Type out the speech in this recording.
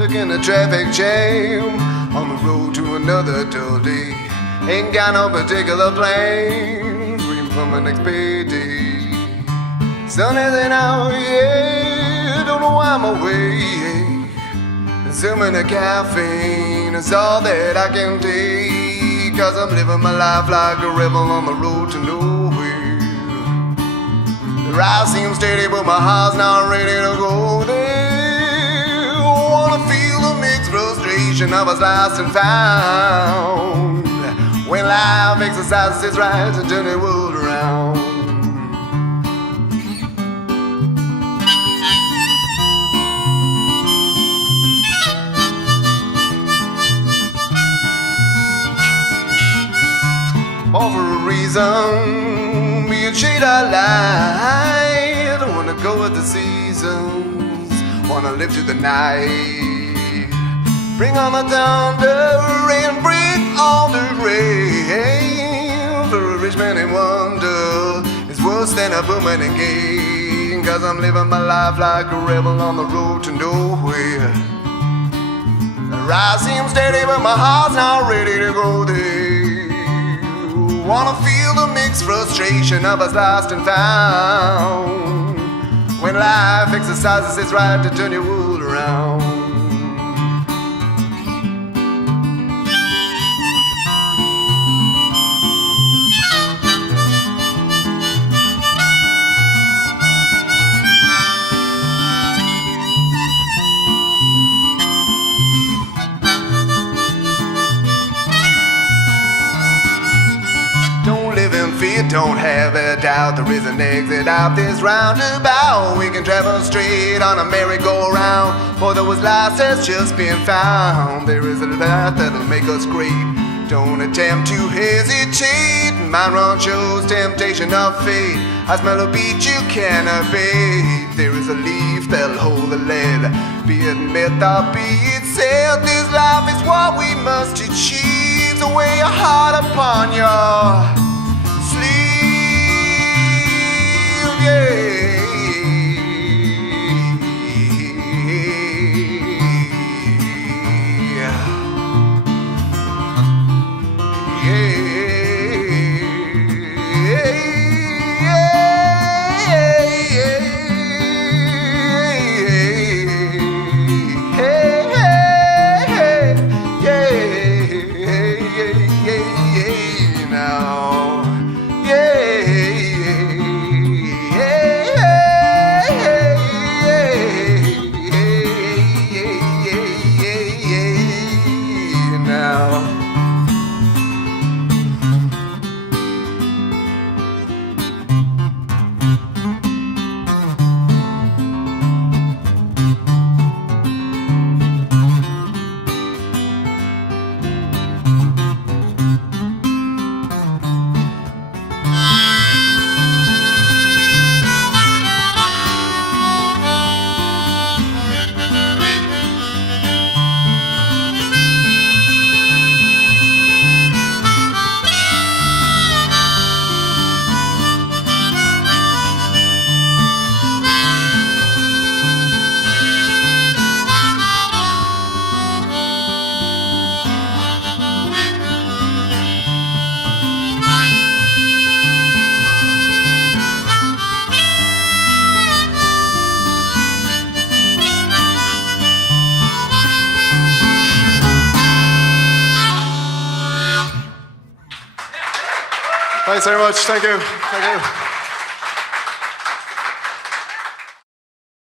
stuck in a traffic jam, on the road to another dull day. Ain't got no particular plans, waiting for my next payday. Sun isn't out yet, don't know why I'm away. Consuming the caffeine is all that I can take, 'cause I'm living my life like a rebel on the road to nowhere. The ride seems steady but my heart's not ready to go there. Wanna feel the mixed frustration of us lost and found, when life exercises its right to turn the world around. All for a reason, me and shade I lie. Don't wanna go with the seasons, wanna live through the night. Bring on the thunder and bring on the rain. For a rich man in wonder, it's worse than a permanent gain, 'cause I'm living my life like a rebel on the road to nowhere. The ride seems steady but my heart's not ready to go there. Wanna feel the mixed frustration of us lost and found, when life exercises its right to turn your world around. Don't have a doubt, there is an exit out this roundabout. We can travel straight on a merry-go-round, for those lost has just been found. There is a path that'll make us great, don't attempt to hesitate. My run shows temptation of fate, I smell a beat you can't abate. There is a leaf that'll hold the lead, be it myth or be it said. This life is what we must achieve, so weigh your heart upon your Thanks very much. Thank you. Thank you.